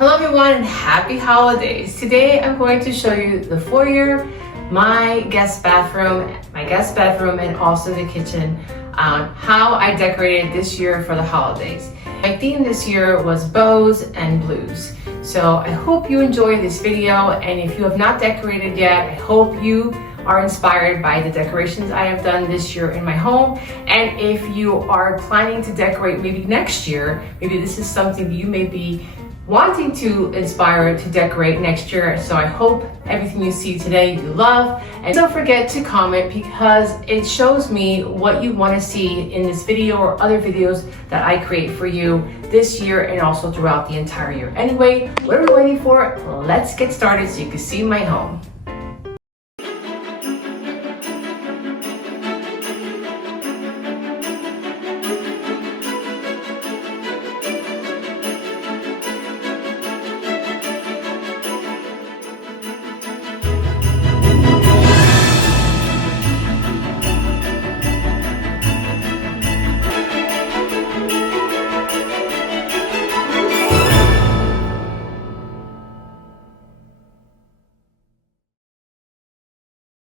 Hello everyone and happy holidays. Today I'm going to show you the foyer, my guest bathroom, and also the kitchen on how I decorated this year for the holidays. My theme this year was bows and blues. So I hope you enjoy this video, and if you have not decorated yet, I hope you are inspired by the decorations I have done this year in my home. And if you are planning to decorate maybe next year, maybe this is something you may be wanting to inspire to decorate next year. So I hope everything you see today you love, and don't forget to comment because it shows me what you want to see in this video or other videos that I create for you this year and also throughout the entire year. Anyway, what are we waiting for? Let's get started so you can see my home.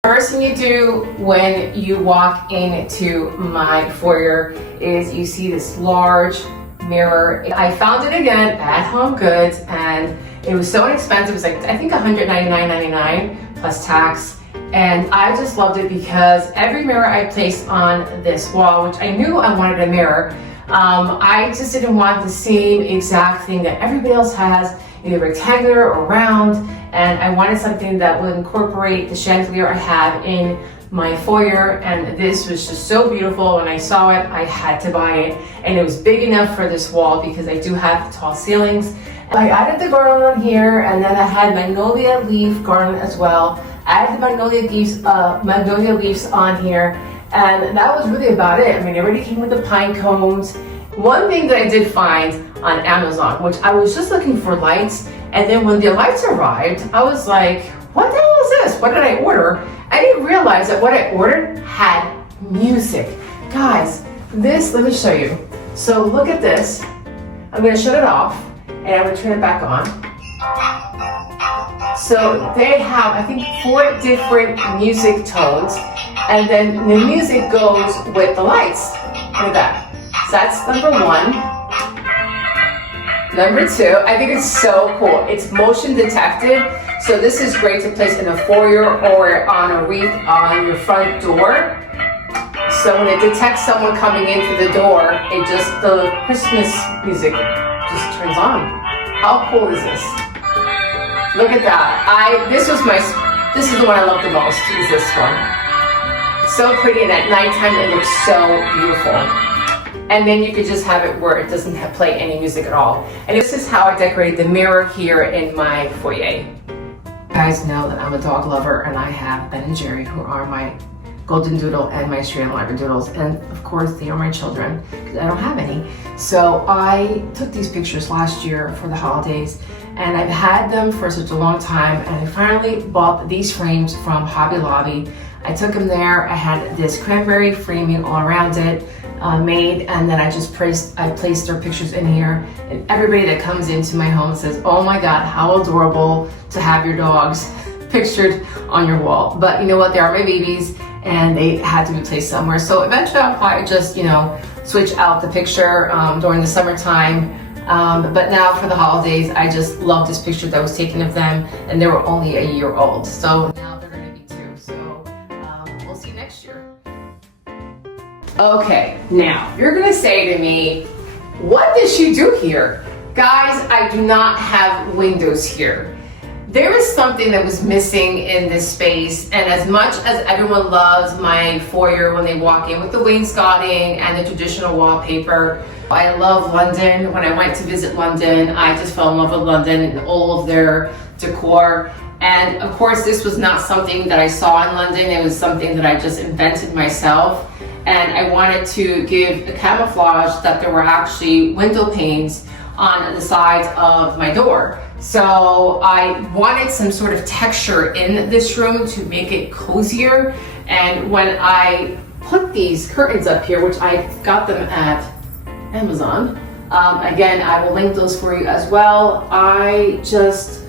First thing you do when you walk into my foyer is you see this large mirror. I found it again at Home Goods and it was so inexpensive. It was like, I think $199.99 plus tax. And I just loved it because every mirror I placed on this wall, which I knew I wanted a mirror, I just didn't want the same exact thing that everybody else has, either rectangular or round. And I wanted something that would incorporate the chandelier I have in my foyer, and this was just so beautiful. When I saw it, I had to buy it, and it was big enough for this wall because I do have tall ceilings. I added the garland on here, and then I had magnolia leaf garland as well. I added the magnolia leaves on here, and that was really about it. I mean, it already came with the pine cones. One thing that I did find on Amazon, which I was just looking for lights, and then when the lights arrived, I was like, what the hell is this? What did I order? I didn't realize that what I ordered had music. Guys, this, let me show you. So look at this. I'm gonna shut it off, and I'm gonna turn it back on. So they have, I think, 4 different music tones, and then the music goes with the lights. Look at that. So that's number 1. Number 2, I think it's so cool. It's motion detected, so this is great to place in a foyer or on a wreath on your front door. So when it detects someone coming into the door, the Christmas music just turns on. How cool is this? Look at that. This is the one I love the most, is this one. So pretty, and at nighttime it looks so beautiful. And then you could just have it where it doesn't play any music at all. And this is how I decorated the mirror here in my foyer. You guys know that I'm a dog lover, and I have Ben and Jerry, who are my golden doodle and my Australian labradoodles. And of course, they are my children because I don't have any. So I took these pictures last year for the holidays, and I've had them for such a long time. And I finally bought these frames from Hobby Lobby. I took them there. I had this cranberry framing all around it. Made, and then I placed their pictures in here, and everybody that comes into my home says, oh my god, how adorable to have your dogs pictured on your wall. But you know what, they are my babies and they had to be placed somewhere, so eventually I'll probably just switch out the picture during the summertime, but now for the holidays I just love this picture that was taken of them, and they were only a year old, so now they're going to be 2, so we'll see next year. Okay, now you're gonna say to me, what did she do here? Guys, I do not have windows here. There is something that was missing in this space, and as much as everyone loves my foyer when they walk in with the wainscoting and the traditional wallpaper, I love London. When I went to visit London, I just fell in love with London and all of their decor. And of course, this was not something that I saw in London. It was something that I just invented myself. And I wanted to give a camouflage that there were actually window panes on the sides of my door. So I wanted some sort of texture in this room to make it cozier. And when I put these curtains up here, which I got them at Amazon, Again, I will link those for you as well. I just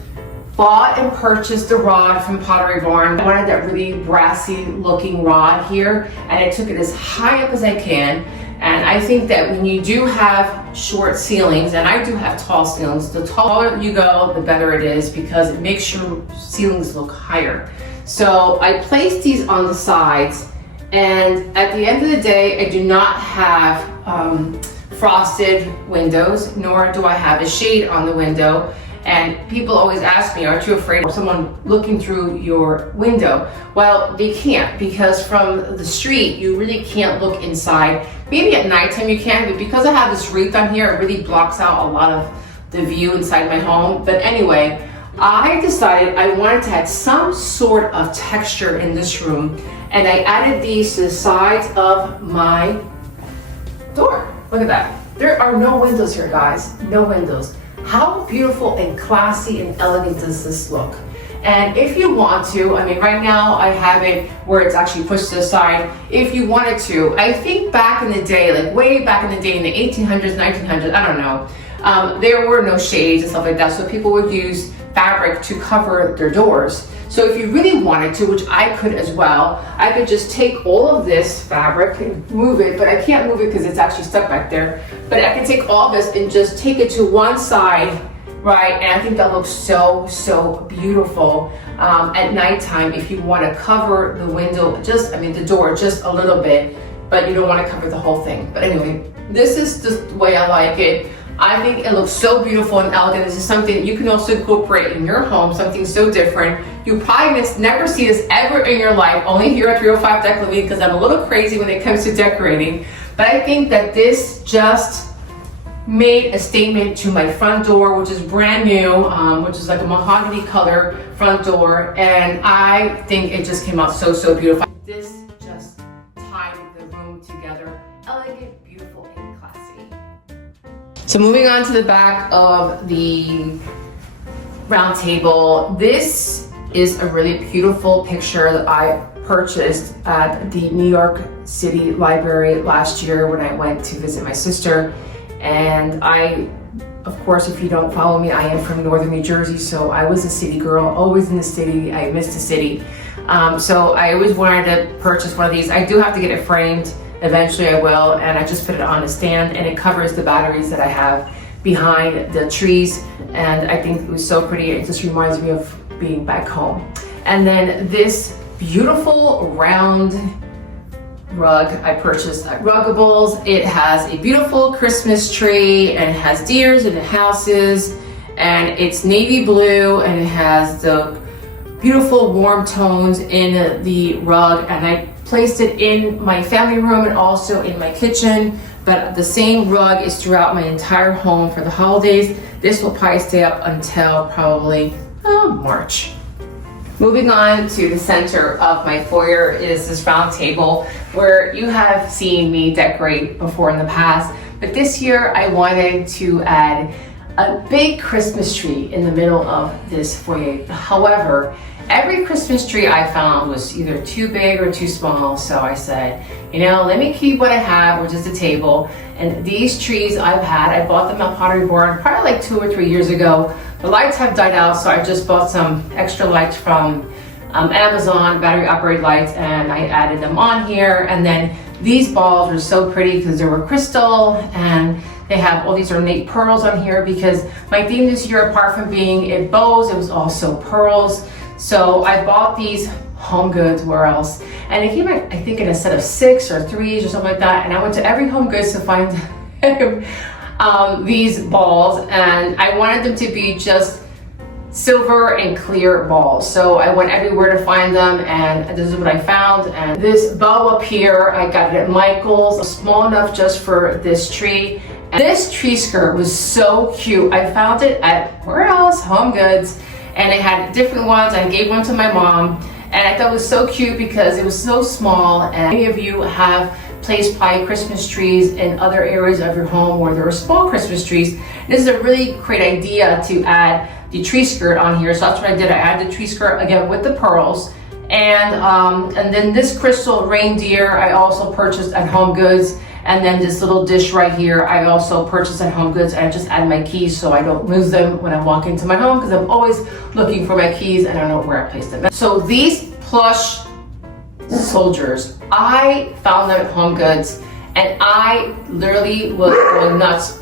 bought and purchased the rod from Pottery Barn. I wanted that really brassy looking rod here, and I took it as high up as I can. And I think that when you do have short ceilings, and I do have tall ceilings, the taller you go, the better it is, because it makes your ceilings look higher. So I placed these on the sides, and at the end of the day, I do not have frosted windows, nor do I have a shade on the window. And people always ask me, aren't you afraid of someone looking through your window? Well, they can't, because from the street, you really can't look inside. Maybe at nighttime you can, but because I have this wreath on here, it really blocks out a lot of the view inside my home. But anyway, I decided I wanted to add some sort of texture in this room, and I added these to the sides of my door. Look at that. There are no windows here, guys, no windows. How beautiful and classy and elegant does this look? And if you want to, I mean, right now I have it where it's actually pushed to the side. If you wanted to, I think back in the day, like way back in the day in the 1800s, 1900s, I don't know, there were no shades and stuff like that, so people would use fabric to cover their doors. So if you really wanted to, which I could as well, I could just take all of this fabric and move it, but I can't move it because it's actually stuck back there. But I can take all this and just take it to one side, right? And I think that looks so, so beautiful at nighttime if you want to cover the window, the door just a little bit, but you don't want to cover the whole thing. But anyway, this is the way I like it. I think it looks so beautiful and elegant. This is something you can also incorporate in your home, something so different. You probably never see this ever in your life, only here at 305 Deco because I'm a little crazy when it comes to decorating. But I think that this just made a statement to my front door, which is brand new, which is like a mahogany color front door. And I think it just came out so, so beautiful. This just tied the room together. Elegant, beautiful, and classy. So moving on to the back of the round table, this is a really beautiful picture that I purchased at the New York City Library last year when I went to visit my sister. And I, of course, if you don't follow me, I am from northern New Jersey, so I was a city girl, always in the city. I miss the city. So I always wanted to purchase one of these. I do have to get it framed. Eventually I will, and I just put it on a stand, and it covers the batteries that I have behind the trees, and I think it was so pretty. It just reminds me of being back home. And then this beautiful round rug I purchased at Ruggables. It has a beautiful Christmas tree, and it has deers and houses, and it's navy blue, and it has the beautiful warm tones in the rug, and I placed it in my family room and also in my kitchen, but the same rug is throughout my entire home for the holidays. This will probably stay up until probably March. Moving on to the center of my foyer is this round table where you have seen me decorate before in the past, but this year I wanted to add a big Christmas tree in the middle of this foyer. However, every Christmas tree I found was either too big or too small, so I said, you know, let me keep what I have, which is the table. And these trees I bought them at Pottery Barn probably like 2 or 3 years ago. The lights have died out, so I just bought some extra lights from Amazon, battery operated lights, and I added them on here. And then these balls were so pretty because they were crystal, and they have all these ornate pearls on here because my theme this year, apart from being it bows, it was also pearls. So I bought these Home Goods, where else? And it came, I think, in a set of 6 or 3s or something like that. And I went to every Home Goods to find these balls, and I wanted them to be just silver and clear balls. So I went everywhere to find them, and this is what I found. And this bow up here, I got it at Michael's, small enough just for this tree. And this tree skirt was so cute. I found it at, where else? Home Goods. And I had different ones. I gave one to my mom, and I thought it was so cute because it was so small. And many of you have placed probably Christmas trees in other areas of your home where there are small Christmas trees. This is a really great idea to add the tree skirt on here. So that's what I did. I added the tree skirt again with the pearls, And then this crystal reindeer I also purchased at Home Goods. And then this little dish right here, I also purchased at Home Goods. I just add my keys so I don't lose them when I walk into my home, because I'm always looking for my keys and I don't know where I placed them. So these plush soldiers, I found them at Home Goods, and I literally was going nuts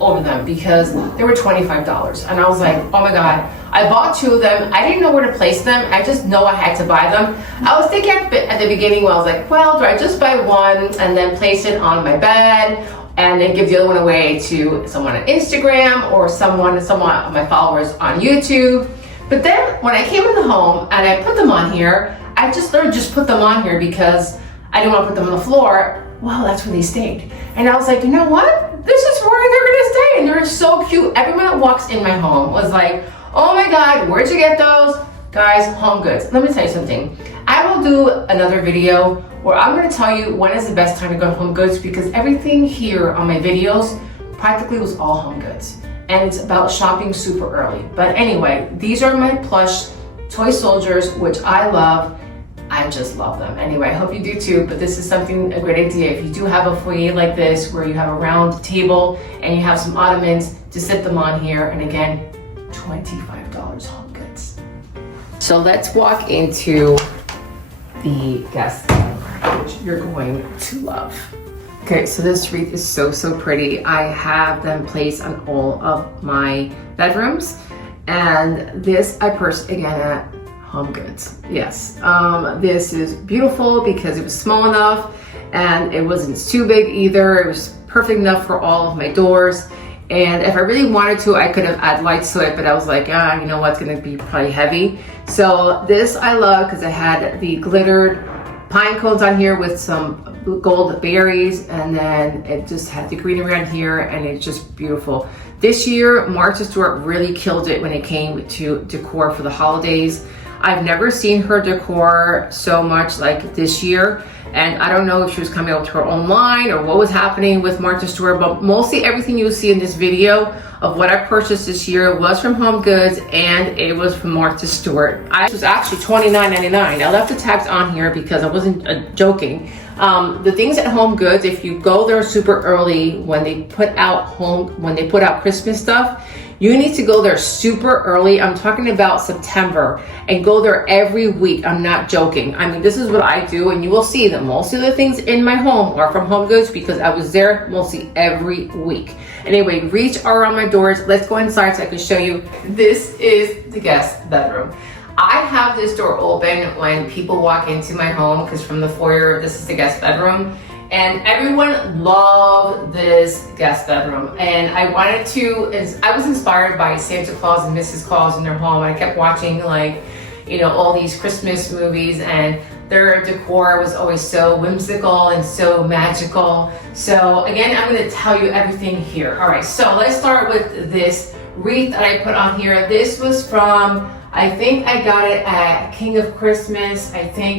over them because they were $25. And I was like, oh my God. I bought 2 of them. I didn't know where to place them. I just know I had to buy them. I was thinking at the beginning, well, I was like, well, do I just buy one and then place it on my bed and then give the other one away to someone on Instagram or someone of my followers on YouTube? But then when I came in the home and I put them on here, I just literally just put them on here because I didn't want to put them on the floor. Well, that's where they stayed. And I was like, you know what? This is where they're gonna stay. And they're so cute. Everyone that walks in my home was like, oh my God, where'd you get those? Guys, Home Goods. Let me tell you something. I will do another video where I'm gonna tell you when is the best time to go to Home Goods, because everything here on my videos practically was all Home Goods. And it's about shopping super early. But anyway, these are my plush toy soldiers, which I love. I just love them. Anyway, I hope you do too, but this is a great idea. If you do have a foyer like this, where you have a round table and you have some ottomans to sit them on here, and again, $25 Home Goods. So let's walk into the guest room, which you're going to love. Okay, so this wreath is so pretty. I have them placed on all of my bedrooms, and this I purchased again at Home Goods. Yes, this is beautiful because it was small enough and it wasn't too big either. It was perfect enough for all of my doors. And if I really wanted to, I could have added lights to it, but I was like, you know what, it's gonna be probably heavy. So this I love because I had the glittered pine cones on here with some gold berries, and then it just had the greenery on here, and it's just beautiful. This year, Martha Stewart really killed it when it came to decor for the holidays. I've never seen her decor so much like this year, and I don't know if she was coming up with her own line or what was happening with Martha Stewart, but mostly everything you see in this video of what I purchased this year was from Home Goods, and it was from Martha Stewart. It was actually $29.99. I left the tags on here because I wasn't joking. The things at Home Goods, if you go there super early when they put out Christmas stuff, you need to go there super early. I'm talking about September, and go there every week. I'm not joking. I mean, this is what I do, and you will see that most of the things in my home are from Home Goods because I was there mostly every week. Anyway, wreaths are on my doors. Let's go inside so I can show you. This is the guest bedroom. I have this door open when people walk into my home because from the foyer, this is the guest bedroom. And everyone loved this guest bedroom. And I was inspired by Santa Claus and Mrs. Claus in their home. I kept watching all these Christmas movies, and their decor was always so whimsical and so magical. So again, I'm gonna tell you everything here. All right, so let's start with this wreath that I put on here. This was from, I think I got it at King of Christmas,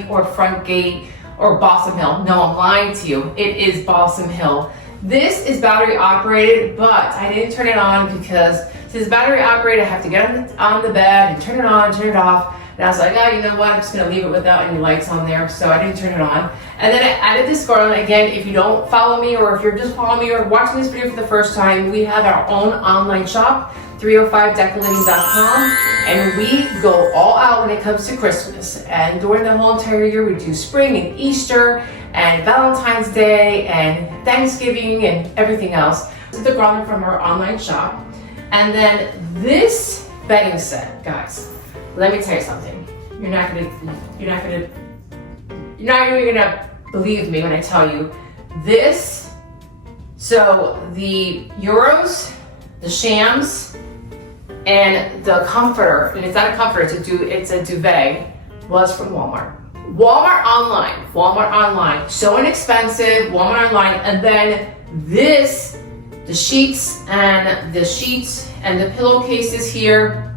or Front Gate, or Balsam Hill. No, I'm lying to you. It is Balsam Hill. This is battery operated, but I didn't turn it on because since it's battery operated, I have to get on the bed and turn it on, turn it off. And I was like, you know what? I'm just gonna leave it without any lights on there. So I didn't turn it on. And then I added this garland. Again, if you don't follow me, or if you're just following me or watching this video for the first time, we have our own online shop, 305decaliving.com, and we go all out when it comes to Christmas. And during the whole entire year, we do spring and Easter and Valentine's Day and Thanksgiving and everything else. This is the garland from our online shop. And then this bedding set, guys, let me tell you something. You're not even gonna believe me when I tell you this. So the Euros, the shams, and the comforter, and it's not a comforter, it's a duvet, was from Walmart. Walmart online, so inexpensive, Walmart online. And then this, the sheets and the pillowcases here,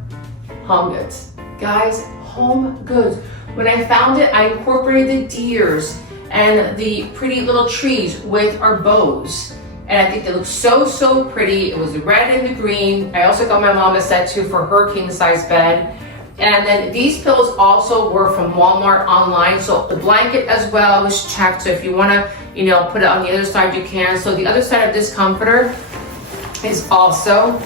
Home Goods. Guys, Home Goods. When I found it, I incorporated the deers and the pretty little trees with our bows. And I think they look so pretty. It was the red and the green. I also got my mom a set too for her king size bed. And then these pillows also were from Walmart online. So the blanket as well was checked. So if you wanna, you know, put it on the other side, you can. So the other side of this comforter is also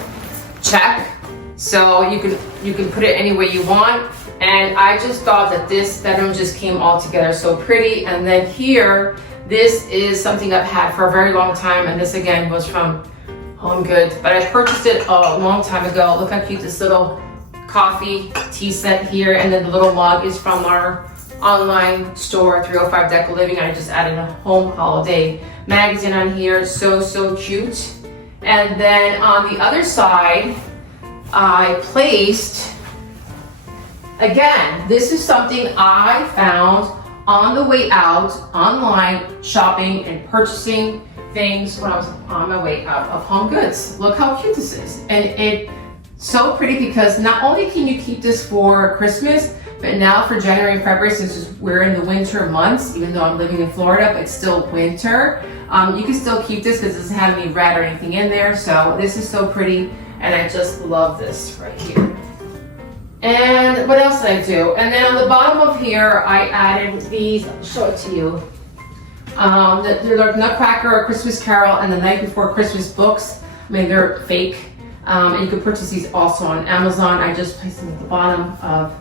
check. So you can put it any way you want. And I just thought that this bedroom just came all together so pretty. And then here, this is something I've had for a very long time. And this again was from Home Goods, but I purchased it a long time ago. Look how cute this little coffee tea set here. And then the little mug is from our online store, 305 Deco Living. I just added a home holiday magazine on here. So cute. And then on the other side, I placed, again, this is something I found on the way out, online shopping and purchasing things when I was on my way out of Home Goods. Look how cute this is. And it's so pretty because not only can you keep this for Christmas, but now for January and February, since we're in the winter months, even though I'm living in Florida, but it's still winter, you can still keep this because it doesn't have any red or anything in there. So this is so pretty. And I just love this right here. And what else did I do? And then on the bottom of here, I added these, I'll show it to you. They're like Nutcracker, A Christmas Carol, and The Night Before Christmas books. I mean, they're fake. And you can purchase these also on Amazon. I just placed them at the bottom of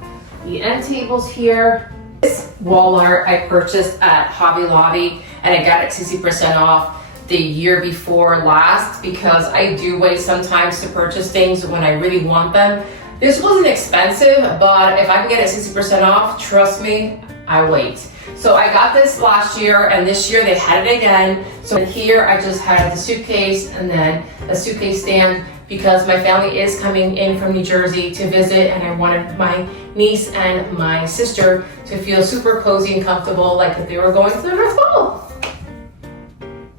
the end tables here. This wall art I purchased at Hobby Lobby, and I got it 60% off the year before last because I do wait sometimes to purchase things when I really want them. This wasn't expensive, but if I can get it 60% off, trust me, I wait. So I got this last year, and this year they had it again. So here I just had the suitcase and then a suitcase stand because my family is coming in from New Jersey to visit, and I wanted my niece and my sister to feel super cozy and comfortable like if they were going to the North Pole.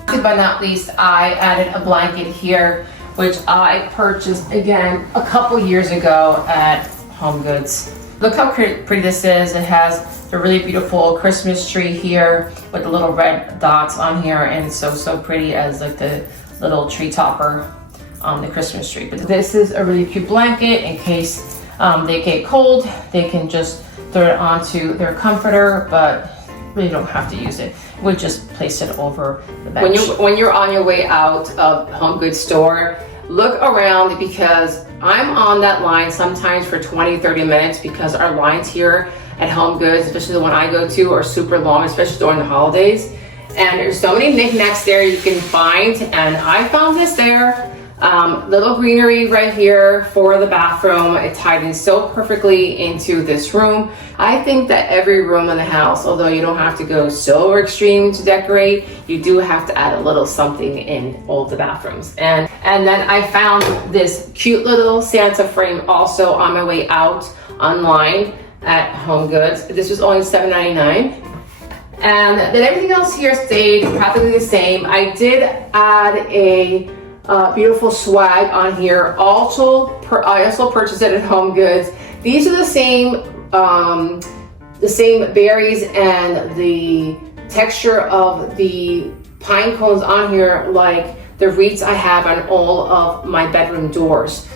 Last but not least, I added a blanket here, which I purchased again a couple years ago at Home Goods. Look how pretty this is. It has the really beautiful Christmas tree here with the little red dots on here, and it's so pretty as like the little tree topper on the Christmas tree. But this is a really cute blanket in case they get cold. They can just throw it onto their comforter, but really don't have to use it. We just place it over the bench. When you're on your way out of Home Goods store, look around because I'm on that line sometimes for 20-30 minutes because our lines here at Home Goods, especially the one I go to, are super long, especially during the holidays. And there's so many knickknacks there you can find, and I found this there. Little greenery right here for the bathroom. It tied in so perfectly into this room. I think that every room in the house, although you don't have to go so extreme to decorate, you do have to add a little something in all the bathrooms. And then I found this cute little Santa frame also on my way out online at Home Goods. This was only $7.99. And then everything else here stayed practically the same. I did add a beautiful swag on here. I also purchased it at Home Goods. These are the same berries and the texture of the pine cones on here, like the wreaths I have on all of my bedroom doors.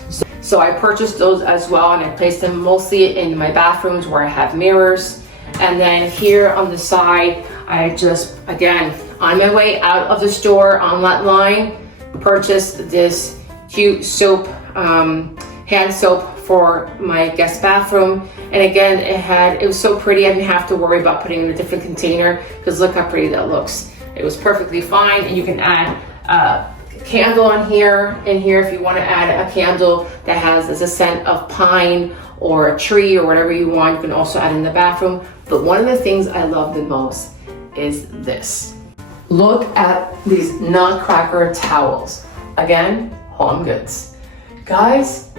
So I purchased those as well, and I placed them mostly in my bathrooms where I have mirrors. And then here on the side, I just, again, on my way out of the store on that line, purchased this cute soap, hand soap for my guest bathroom. And again, it was so pretty. I didn't have to worry about putting it in a different container because look how pretty that looks. It was perfectly fine. And you can add a candle in here if you want to add a candle that has a scent of pine or a tree or whatever you want. You can also add in the bathroom. But one of the things I love the most is this. Look at these Nutcracker towels. Again, Home Goods. Guys,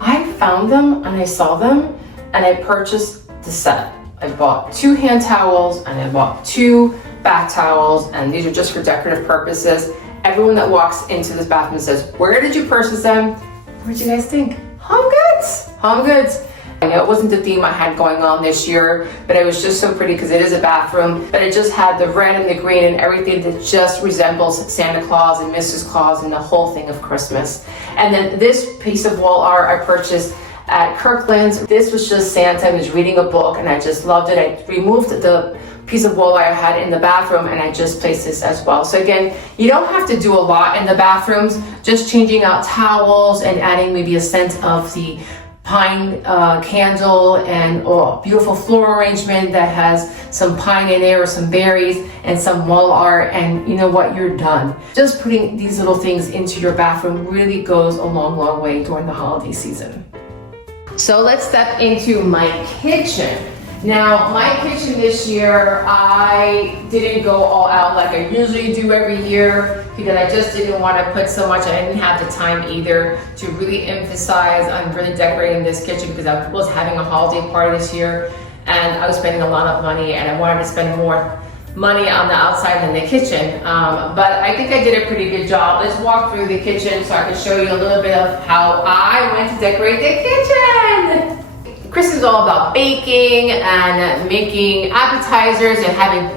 I found them and I saw them and I purchased the set. I bought 2 hand towels and I bought 2 bath towels, and these are just for decorative purposes. Everyone that walks into this bathroom says, "Where did you purchase them?" What'd you guys think? Home Goods! Home Goods. I know it wasn't the theme I had going on this year, but it was just so pretty because it is a bathroom, but it just had the red and the green and everything that just resembles Santa Claus and Mrs. Claus and the whole thing of Christmas. And then this piece of wall art I purchased at Kirkland's. This was just Santa. I was reading a book and I just loved it. I removed the piece of wall I had in the bathroom and I just placed this as well. So again, you don't have to do a lot in the bathrooms, just changing out towels and adding maybe a scent of the pine candle and beautiful floral arrangement that has some pine in there or some berries and some wall art, and you know what, you're done. Just putting these little things into your bathroom really goes a long way during the holiday season. So let's step into my kitchen. Now, my kitchen this year, I didn't go all out like I usually do every year because I just didn't want to put so much. I didn't have the time either to really emphasize on really decorating this kitchen because I was having a holiday party this year and I was spending a lot of money and I wanted to spend more money on the outside than the kitchen. But I think I did a pretty good job. Let's walk through the kitchen so I can show you a little bit of how I went to decorate the kitchen. Christmas is all about baking and making appetizers and having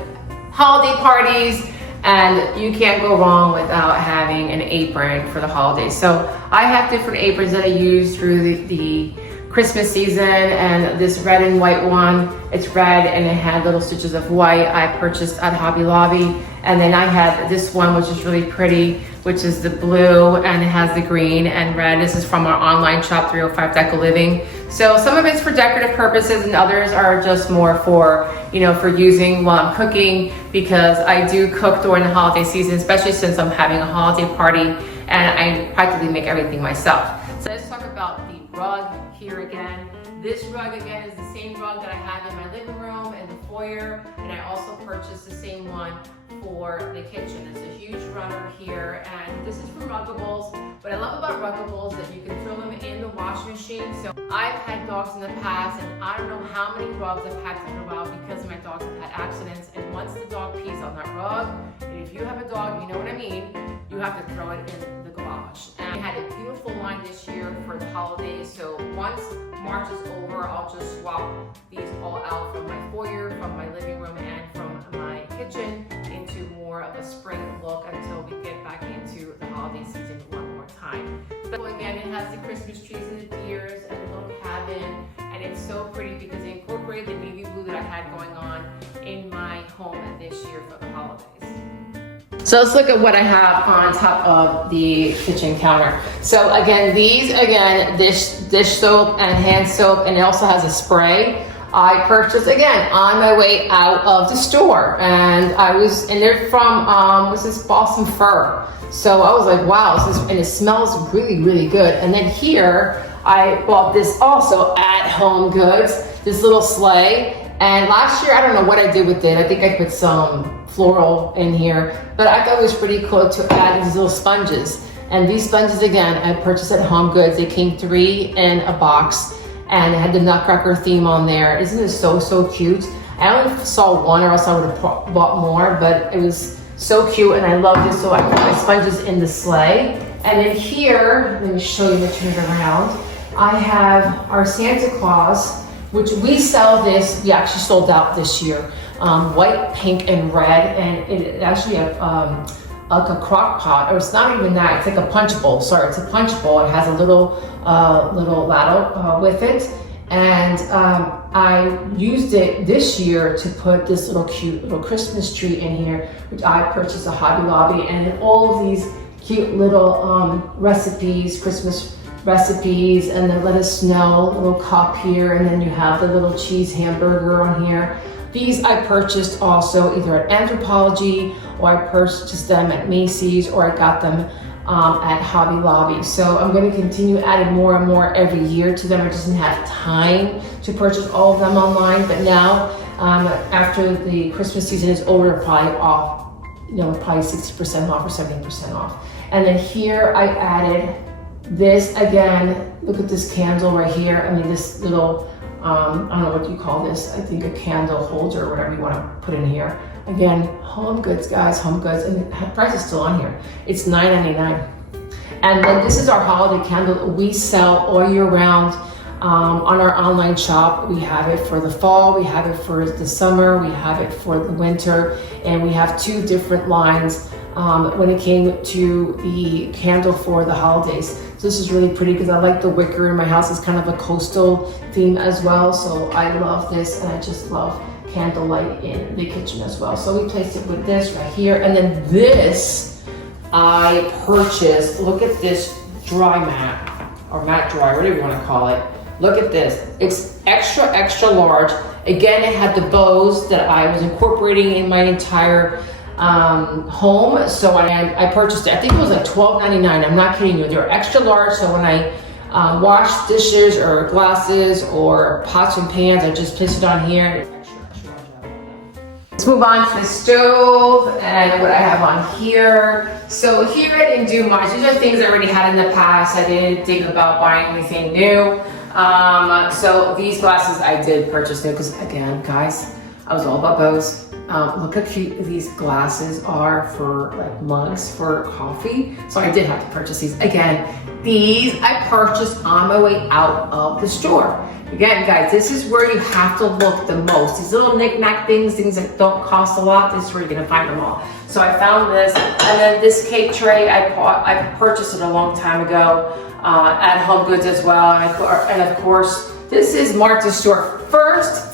holiday parties, and you can't go wrong without having an apron for the holidays. So I have different aprons that I use through the Christmas season, and this red and white one, it's red and it had little stitches of white I purchased at Hobby Lobby. And then I have this one which is really pretty, which is the blue and it has the green and red. This is from our online shop, 305 Deco Living. So some of it's for decorative purposes and others are just more for, for using while I'm cooking, because I do cook during the holiday season, especially since I'm having a holiday party and I practically make everything myself. So let's talk about the rug here again. This rug again is the same rug that I have in my living room and the foyer, and I also purchased the same one for the kitchen. It's a huge runner here, and this is from Ruggables. What I love about Ruggables is that you can throw them in the washing machine. So I've had dogs in the past, and I don't know how many rugs I've had to throw out because my dogs have had accidents. And once the dog pees on that rug, and if you have a dog, you know what I mean, you have to throw it in the garage. And I had a beautiful line this year for the holidays. So once March is over, I'll just swap these all out from my foyer, from my living room, and from my kitchen into more of a spring look until we get back into the holiday season one more time. So again, it has the Christmas trees and the deers and the little cabin, and it's so pretty because it incorporated the navy blue that I had going on in my home this year for the holidays. So let's look at what I have on top of the kitchen counter. So again, dish soap and hand soap, and it also has a spray. I purchased again on my way out of the store, and they're from what's this, Boston Fur. So I was like, wow, and it smells really good. And then here I bought this also at Home Goods, this little sleigh. And last year, I don't know what I did with it. I think I put some floral in here, but I thought it was pretty cool to add these little sponges. And these sponges, again, I purchased at Home Goods. They came 3 in a box, and it had the Nutcracker theme on there. Isn't it so cute? I only saw one, or else I would have bought more, but it was so cute, and I loved it. So I put my sponges in the sleigh. And then here, let me show you, turn it around. I have our Santa Claus, which we sell this, we actually sold out this year. White, pink, and red, and it actually like a crock pot, or it's not even that, it's like a punch bowl. Sorry, it's a punch bowl. It has a little ladle with it, and I used it this year to put this cute little Christmas tree in here, which I purchased at Hobby Lobby, and then all of these cute little recipes, Christmas recipes, and then let us know, a little cup here, and then you have the little cheese hamburger on here. These I purchased also either at Anthropologie, or I purchased them at Macy's, or I got them at Hobby Lobby. So I'm going to continue adding more and more every year to them. I just didn't have time to purchase all of them online, but now after the Christmas season is over, probably off, probably 60% off or 70% off. And then here I added this again. Look at this candle right here. I mean, this little I don't know what you call this. I think a candle holder or whatever you want to put in here. Again, Home Goods, guys, Home Goods, and the price is still on here. It's $9.99. And then this is our holiday candle that we sell all year round. On our online shop, we have it for the fall, we have it for the summer, we have it for the winter, and we have 2 different lines when it came to the candle for the holidays. So this is really pretty because I like the wicker in my house. It's kind of a coastal theme as well. So I love this, and I just love candlelight in the kitchen as well. So we placed it with this right here. And then this I purchased, look at this dry mat, or mat dry, whatever you want to call it. Look at this, it's extra large. Again, it had the bows that I was incorporating in my entire home. So when I purchased it, I think it was like $12.99. I'm not kidding you. They're extra large. So when I wash dishes or glasses or pots and pans, I just place it on here. Let's move on to the stove and what I have on here. So here I didn't do much. These are things I already had in the past. I didn't think about buying anything new. So these glasses I did purchase new because, again, guys, I was all about bows. Look how cute these glasses are for like mugs for coffee. So I did have to purchase these. Again, these I purchased on my way out of the store. Again, guys, this is where you have to look the most. These little knick-knack things that don't cost a lot, this is where you're gonna find them all. So I found this, and then this cake tray I purchased it a long time ago at Home Goods as well. And of course, this is Martha's store first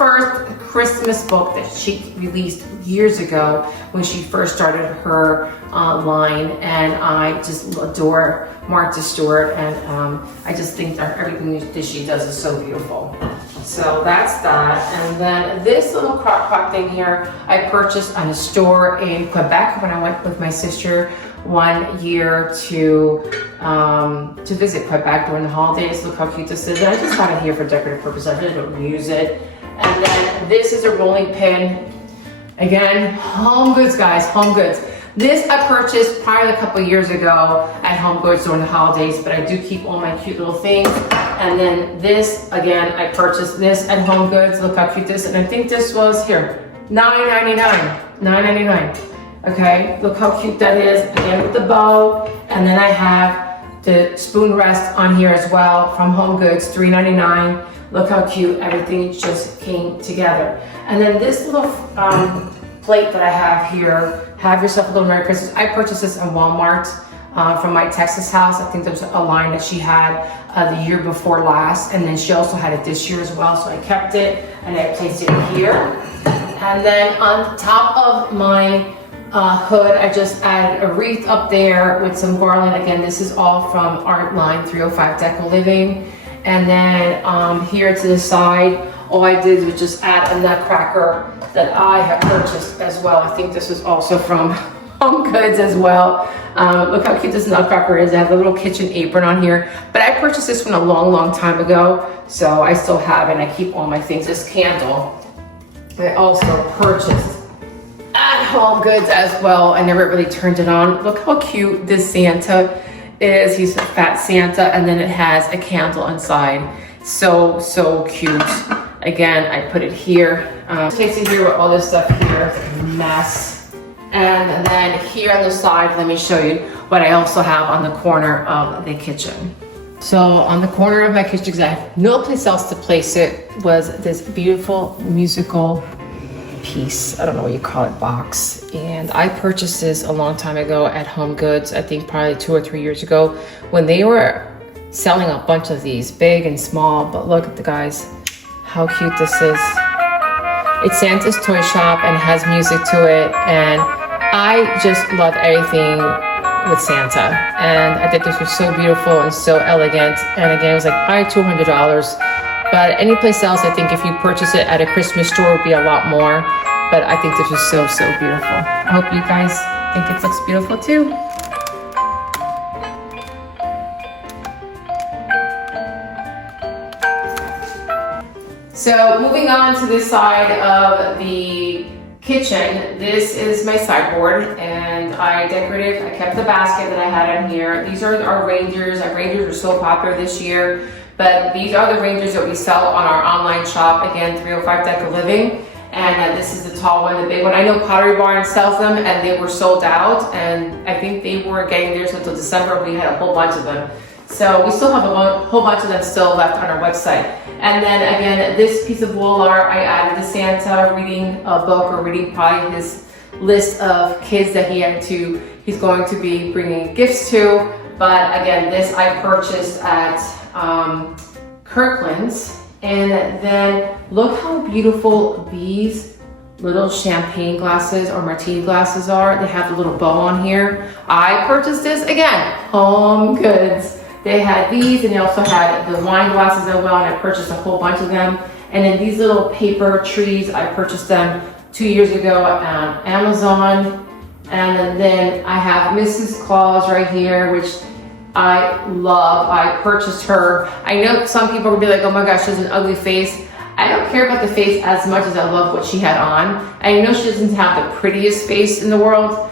Christmas book that she released years ago when she first started her line, and I just adore Martha Stewart, and I just think that everything that she does is so beautiful. So that's that. And then this little crock pot thing here I purchased on a store in Quebec when I went with my sister 1 year to visit Quebec during the holidays. Look how cute this is. And I just got it here for decorative purposes. I didn't use it. And then this is a rolling pin. Again, Home Goods, guys, Home Goods. This I purchased probably a couple years ago at Home Goods during the holidays, but I do keep all my cute little things. And then this, again, I purchased this at Home Goods. Look how cute this is. And I think this was here, $9.99, $9.99. Okay, look how cute that is. Again, with the bow. And then I have the spoon rest on here as well from Home Goods, $3.99. Look how cute, everything just came together. And then this little plate that I have here, have yourself a little Merry Christmas. I purchased this in Walmart from my Texas house. I think there's a line that she had the year before last, and then she also had it this year as well. So I kept it and I placed it here. And then on top of my hood, I just added a wreath up there with some garland. Again, this is all from Art Line 305 Deco Living. And then here to the side, all I did was just add a nutcracker that I have purchased as well. I think this is also from Home Goods as well. Look how cute this nutcracker is. I have a little kitchen apron on here, but I purchased this one a long time ago, so I still have it and I keep all my things. This candle I also purchased at Home Goods as well. I never really turned it on. Look how cute this Santa is. He's a fat Santa, and then it has a candle inside. So cute. Again, I put it here. Casey here with all this stuff here. It's a mess. And then here on the side, let me show you what I also have on the corner of the kitchen. So on the corner of my kitchen, because I have no place else to place it, was this beautiful musical piece. I don't know what you call it, box. And I purchased this a long time ago at Home Goods. I think probably 2 or 3 years ago when they were selling a bunch of these, big and small. But look at the guys, how cute this is. It's Santa's toy shop and has music to it. And I just love everything with Santa. And I think this was so beautiful and so elegant. And again, it was like probably $200. But any place else, I think if you purchase it at a Christmas store, it would be a lot more. But I think this was so beautiful. I hope you guys think it looks beautiful too. So moving on to this side of the kitchen, this is my sideboard, and I decorated, I kept the basket that I had in here. These are our reindeers. Our reindeers are so popular this year, but these are the reindeers that we sell on our online shop, again, 305 Deco Living. And this is the tall one, the big one. I know Pottery Barn sells them, and they were sold out, and I think they were getting theirs until December. We had a whole bunch of them. So we still have a whole bunch of them still left on our website. And then again, this piece of wall art, I added the Santa reading a book or reading probably his list of kids that he's going to be bringing gifts to. But again, this I purchased at Kirkland's. And then look how beautiful these little champagne glasses or martini glasses are. They have the little bow on here. I purchased this, again, Home Goods. They had these, and they also had the wine glasses as well, and I purchased a whole bunch of them. And then these little paper trees, I purchased them 2 years ago on Amazon. And then I have Mrs. Claus right here, which I love. I purchased her. I know some people will be like, oh my gosh, she has an ugly face. I don't care about the face as much as I love what she had on. I know she doesn't have the prettiest face in the world,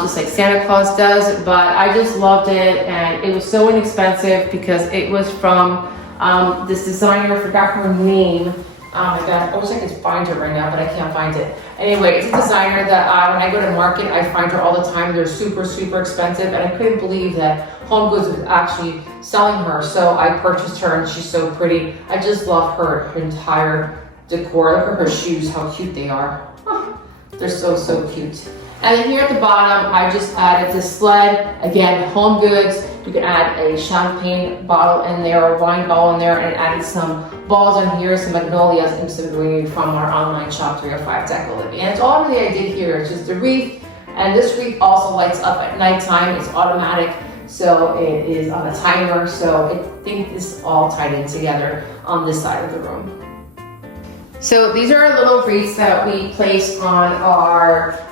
just like Santa Claus does, but I just loved it, and it was so inexpensive because it was from this designer. I forgot her name. Oh my God, I wish I could find her right now, but I can't find it. Anyway, it's a designer that when I go to market, I find her all the time. They're super, super expensive, and I couldn't believe that Home Goods was actually selling her. So I purchased her, and she's so pretty. I just love her entire decor. Look at her shoes, how cute they are. Oh, they're so, so cute. And then here at the bottom, I just added this sled. Again, Home Goods. You can add a champagne bottle in there, or a wine bottle in there, and added some balls on here, some magnolias, and some greenery from our online shop, 305 Deco Living. And it's all really I did here. It's just a wreath, and this wreath also lights up at nighttime. It's automatic, so it is on a timer. So I think this all tied in together on this side of the room. So these are our little wreaths that we place on our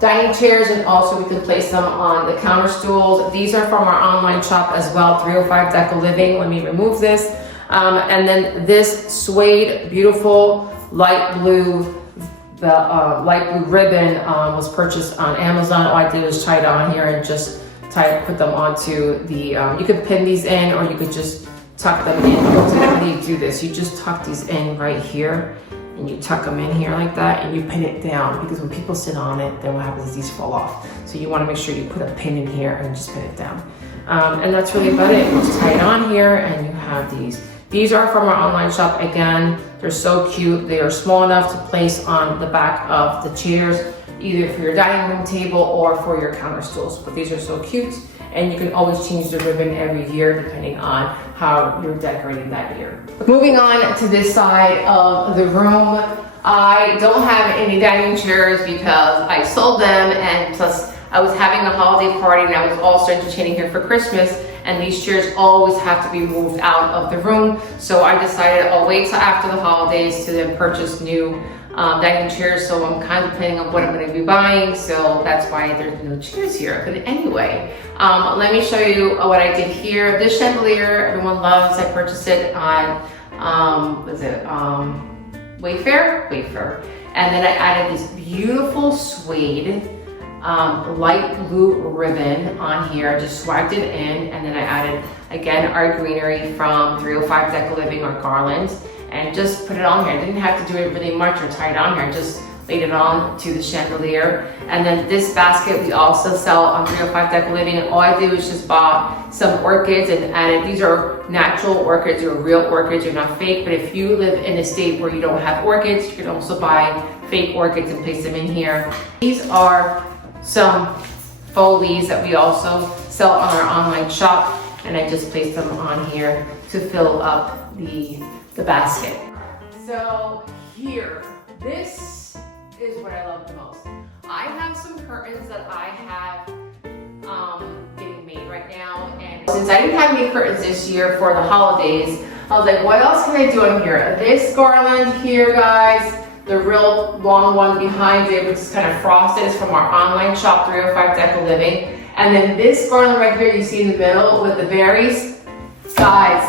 dining chairs, and also we can place them on the counter stools. These are from our online shop as well, 305 Deco Living. Let me remove this. And then this suede, beautiful light blue, the light blue ribbon was purchased on Amazon. All I did was tie it on here and just put them onto the, you could pin these in, or you could just tuck them in. Typically you do this, you just tuck these in right here, and you tuck them in here like that, and you pin it down, because when people sit on it, then what happens is these fall off. So you want to make sure you put a pin in here and just pin it down. And that's really about it. You just tie it on here, and you have these. These are from our online shop. Again, they're so cute. They are small enough to place on the back of the chairs, either for your dining room table or for your counter stools. But these are so cute, and you can always change the ribbon every year depending on how you're decorating that year. Moving on to this side of the room, I don't have any dining chairs because I sold them, and plus I was having a holiday party and I was also entertaining here for Christmas, and these chairs always have to be moved out of the room. So I decided I'll wait till after the holidays to then purchase new dining chairs. So I'm kind of planning on what I'm going to be buying, so that's why there's no chairs here. But anyway, let me show you what I did here. This chandelier everyone loves. I purchased it on Wayfair, and then I added this beautiful suede light blue ribbon on here. I just swagged it in, and then I added again our greenery from 305 Deco Living, our garland, and just put it on here. I didn't have to do it really much or tie it on here. I just laid it on to the chandelier. And then this basket we also sell on 305 Deco Living, and all I did was just bought some orchids and added, these are natural orchids or real orchids, they're not fake, but if you live in a state where you don't have orchids, you can also buy fake orchids and place them in here. These are some faux leaves that we also sell on our online shop, and I just placed them on here to fill up the basket. So here, this is what I love the most. I have some curtains that I have getting made right now, and since I didn't have any curtains this year for the holidays, I was like, what else can I do on here? This garland here, guys, the real long one behind it, which is kind of frosted, is from our online shop, 305 Deco Living. And then this garland right here you see in the middle with the berries, guys,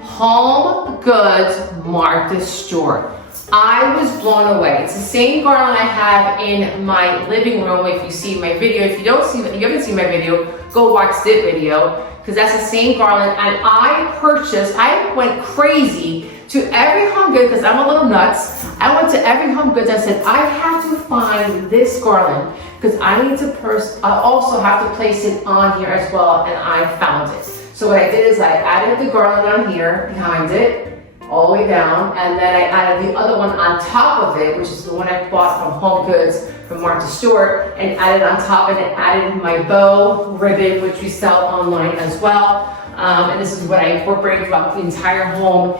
Home Goods Martha Stewart. I was blown away. It's the same garland I have in my living room. If you see my video, if you haven't seen my video, go watch this video, because that's the same garland. And I went crazy to every Home Goods, because I'm a little nuts. I went to every Home Goods. I said, I have to find this garland, because I need to I also have to place it on here as well, and I found it. So what I did is I added the garland on here behind it, all the way down, and then I added the other one on top of it, which is the one I bought from Home Goods from Martha Stewart, and added on top, and then added my bow ribbon, which we sell online as well. And this is what I incorporated throughout the entire home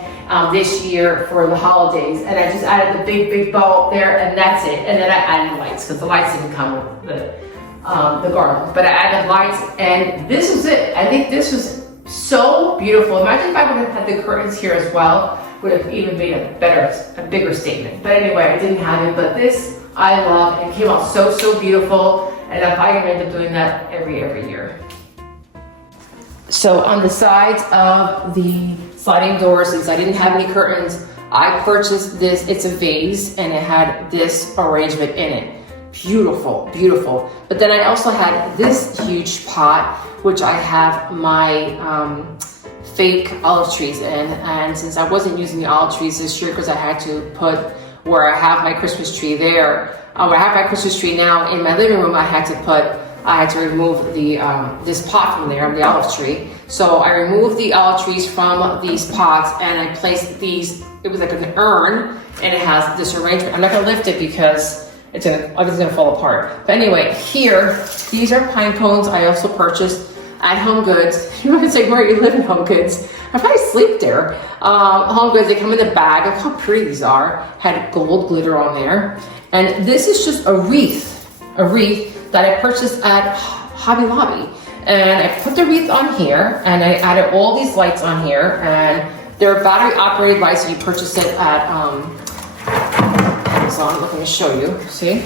this year for the holidays. And I just added the big bow up there, and that's it. And then I added lights, because the lights didn't come with the garland. But I added lights, and this was it. I think this was so beautiful. Imagine if I would have had the curtains here as well, would have even made a bigger statement. But anyway, I didn't have it, but this I love, and it came out so beautiful, and I'm probably gonna end up doing that every year. So on the sides of the sliding doors, since I didn't have any curtains, I purchased this. It's a vase, and it had this arrangement in it. Beautiful, beautiful. But then I also had this huge pot, which I have my fake olive trees in. And since I wasn't using the olive trees this year, because I had to put where I have my Christmas tree there, I have my Christmas tree now in my living room, I had to remove the this pot from there, the olive tree. So I removed the olive trees from these pots, and I placed these. It was like an urn, and it has this arrangement. I'm not gonna lift it because everything's gonna fall apart. But anyway, here, these are pine cones I also purchased at Home Goods. You might say, where you live in Home Goods? I probably sleep there. Home Goods, they come in the bag. Look how pretty these are. Had gold glitter on there. And this is just a wreath that I purchased at Hobby Lobby. And I put the wreath on here, and I added all these lights on here, and they're battery operated lights, so you purchase it at Amazon. I'm going to show you, see?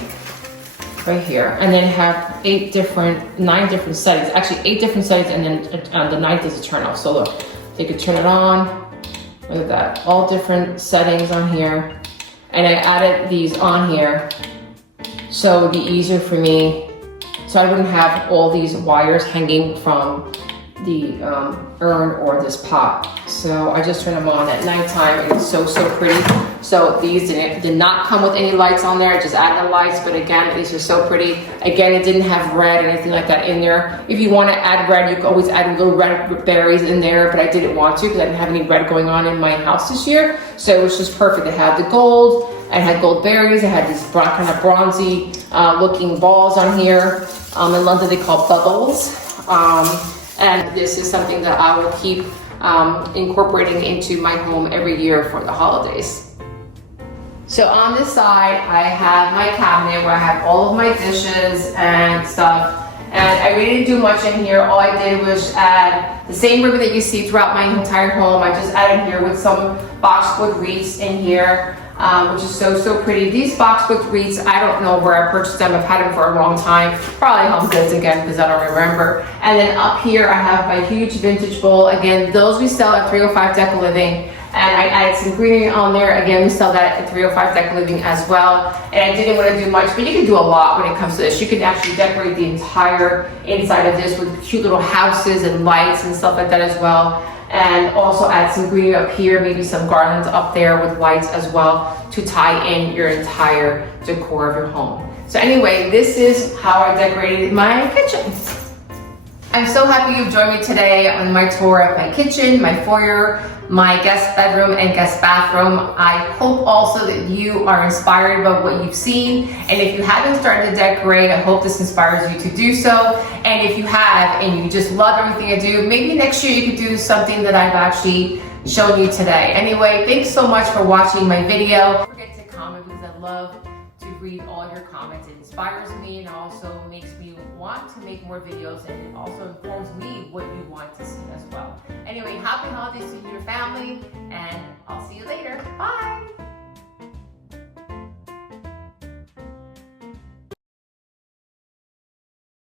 Right here. And then have 9 different settings, actually 8 different settings, and then the 9th is a turn off. So look, you can turn it on, look at that, all different settings on here. And I added these on here so it would be easier for me, so I wouldn't have all these wires hanging from the urn or this pot. So I just turn them on at nighttime, and it's so pretty. So these did not come with any lights on there. I just added the lights, but again, these are so pretty. Again, it didn't have red or anything like that in there. If you want to add red, you can always add little red berries in there, but I didn't want to because I didn't have any red going on in my house this year. So it was just perfect. It had the gold, I had gold berries, I had these kind of bronzy looking balls on here. In London they call bubbles. And this is something that I will keep incorporating into my home every year for the holidays. So on this side, I have my cabinet where I have all of my dishes and stuff. And I really didn't do much in here. All I did was add the same ribbon that you see throughout my entire home. I just added here with some boxwood wreaths in here, which is so pretty. These boxwood wreaths, I don't know where I purchased them. I've had them for a long time. Probably Home Goods again, because I don't remember. And then up here, I have my huge vintage bowl. Again, those we sell at 305 Deco Living. And I added some greenery on there. Again, we sell that at 305 Deco Living as well. And I didn't want to do much, but you can do a lot when it comes to this. You can actually decorate the entire inside of this with cute little houses and lights and stuff like that as well. And also add some greenery up here, maybe some garlands up there with lights as well to tie in your entire decor of your home. So anyway, this is how I decorated my kitchen. I'm so happy you've joined me today on my tour of my kitchen, my foyer, my guest bedroom and guest bathroom. I hope also that you are inspired by what you've seen. And if you haven't started to decorate, I hope this inspires you to do so. And if you have and you just love everything I do, maybe next year you could do something that I've actually shown you today. Anyway, thanks so much for watching my video. Don't forget to comment, because I love to read all your comments. It inspires me and also makes me want to make more videos, and it also informs me what you want to see as well. Anyway, happy holidays to your family, and I'll see you later. Bye!